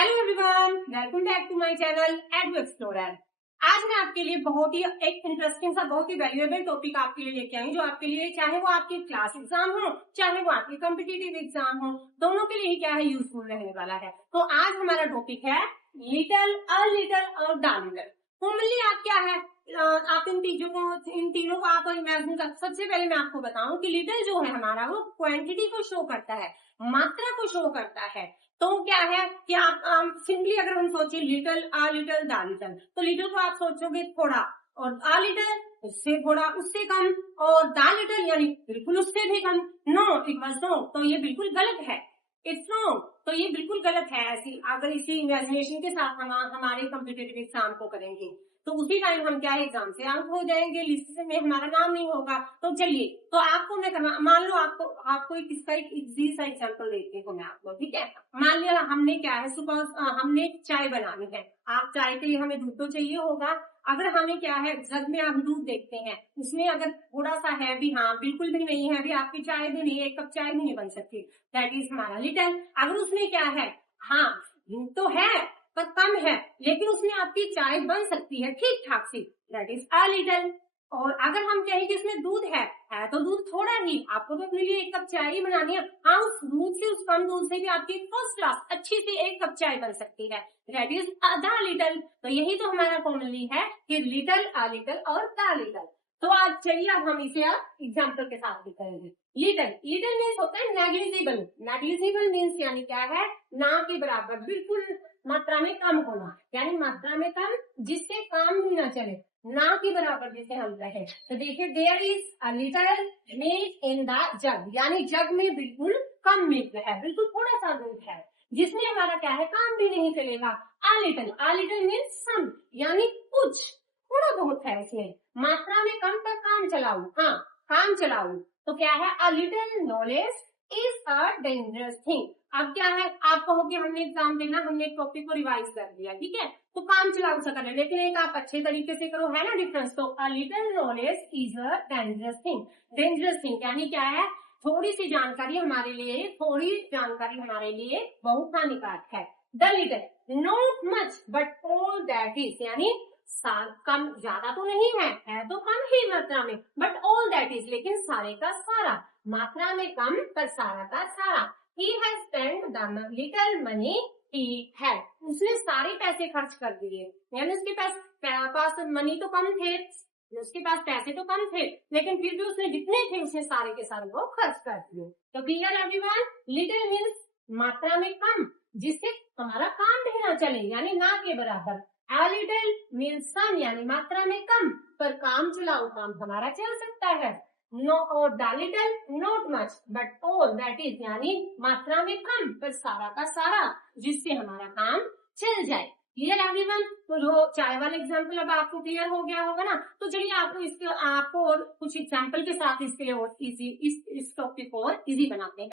Hello everyone, welcome back to my channel Edu Explorer. आज मैं आपके लिए बहुत ही एक इंटरेस्टिंग सा बहुत ही वैल्यूएबल टॉपिक आपके लिए लेके आई, जो आपके लिए चाहे वो आपकी क्लास एग्जाम हो चाहे वो आपकी कॉम्पिटिटिव एग्जाम हो, दोनों के लिए क्या है यूजफुल रहने वाला है। तो आज हमारा टॉपिक है लिटिल, अ लिटिल और द लिटिल। कॉमनली आप क्या है आप इन तीनों को आप इमेजिन कर। सबसे पहले मैं आपको बताऊं कि लिटिल जो है हमारा वो क्वांटिटी को शो करता है, मात्रा को शो करता है। तो क्या है कि आप सिंपली अगर हम सोचे little, uh little, the little, तो लिटिल को आप सोचोगे थोड़ा, और आ लिटिल उससे थोड़ा, उससे कम, और द लिटिल यानी बिल्कुल उससे भी कम। नो, इट वाज नो, तो ये बिल्कुल गलत है। इट्स नो, तो ये बिल्कुल गलत है। ऐसी अगर इसी इमेजिनेशन के साथ हम हमारे कॉम्पिटिटिव एग्जाम को करेंगे तो उसी टाइम हम क्या एग्जाम से आउट हो जाएंगे, लिस्ट में हमारा नाम नहीं होगा। तो चलिए, तो आपको मैं मान लो आपको इसका एक इजी सा एग्जाम्पल देती हूँ मैं आपको, ठीक है। मान लिया हमने क्या है, सुबह हमने चाय बनानी है। आप चाय के लिए हमें दूध तो चाहिए होगा। अगर हमें क्या है, जग में हम दूध देखते हैं, उसमें अगर थोड़ा सा है भी, हाँ बिल्कुल भी नहीं है भी, आपकी चाय भी नहीं, एक कप चाय भी नहीं बन सकती, दैट इज हमारा लिटिल। अगर उसमें क्या है, हाँ तो है पर कम है, लेकिन उसमें आपकी चाय बन सकती है ठीक ठाक सी, दैट इज अ लिटिल। और अगर हम कहें कि इसमें दूध है तो दूध थोड़ा ही, आपको तो अपने लिए एक कप चाय ही बनानी है, हाँ उस दूध से, उस कम दूध से भी आपकी फर्स्ट क्लास अच्छी सी एक कप चाय बन सकती है, दैट इज द लिटिल। तो यही तो हमारा कॉमनली है कि लिटिल, अ लिटिल और द लिटिल। तो आज चलिए अब हम इसे एग्जाम्पल के साथ भी करेंगे। लिटिल, लिटिल मीन्स होता है नेग्लिजिबल। नेग्लिजिबल मीन्स यानी क्या है, ना के बराबर, बिल्कुल मात्रा में कम होना, यानी मात्रा में कम जिससे काम भी ना चले, ना के बराबर जिसे हम रहे। तो देखिए, there is a little milk in the jug, यानी जग में बिल्कुल कम मिल्क है, बिल्कुल थोड़ा सा दूध है, जिसमें हमारा क्या है, काम भी नहीं चलेगा। अ लिटिल मीन्स सम, यानी कुछ, थोड़ा बहुत है इसमें, मात्रा में कम पर काम चलाऊ, हाँ काम चलाऊ। तो क्या है, a little knowledge is a dangerous thing. अब क्या है, आप कहोगे हमने एग्जाम देना, हमने टॉपिक को रिवाइज कर दिया, ठीक है, तो काम चलाऊ सा करना, लेकिन एक आप अच्छे तरीके से करो, है ना डिफरेंस। तो a little knowledge is a dangerous thing. Dangerous thing यानी क्या है, थोड़ी सी जानकारी हमारे लिए, थोड़ी जानकारी हमारे लिए बहुत हानिकारक है। The little not much but all that is, यानी कम, ज्यादा तो नहीं है तो कम ही मात्रा में, बट ऑल दैट इज, लेकिन सारे का सारा, मात्रा में कम पर सारा का सारा। He has spent the little money he had, उसने सारे पैसे खर्च कर दिए, यानी उसके पास मनी तो कम थे, उसके पास पैसे तो कम थे, लेकिन फिर भी उसने जितने थे उसने सारे के सारे वो खर्च कर दिए। तो क्लियर एवरीवन, लिटिल मीन्स मात्रा में कम जिससे हमारा काम भी ना चले, यानी ना के बराबर। A little means some, यानी मात्रा में कम पर काम चलाओ, काम हमारा चल सकता है। नो, और the little not much but all that is, यानी मात्रा में कम पर सारा का सारा जिससे हमारा काम चल जाए। क्लियर एवरीवन, तो जो चाय वाला एग्जाम्पल अब आपको क्लियर हो गया होगा ना। तो चलिए आपको और कुछ एग्जाम्पल के साथ इसके लिए और इजी, इस टॉपिक को और इजी बनाते हैं।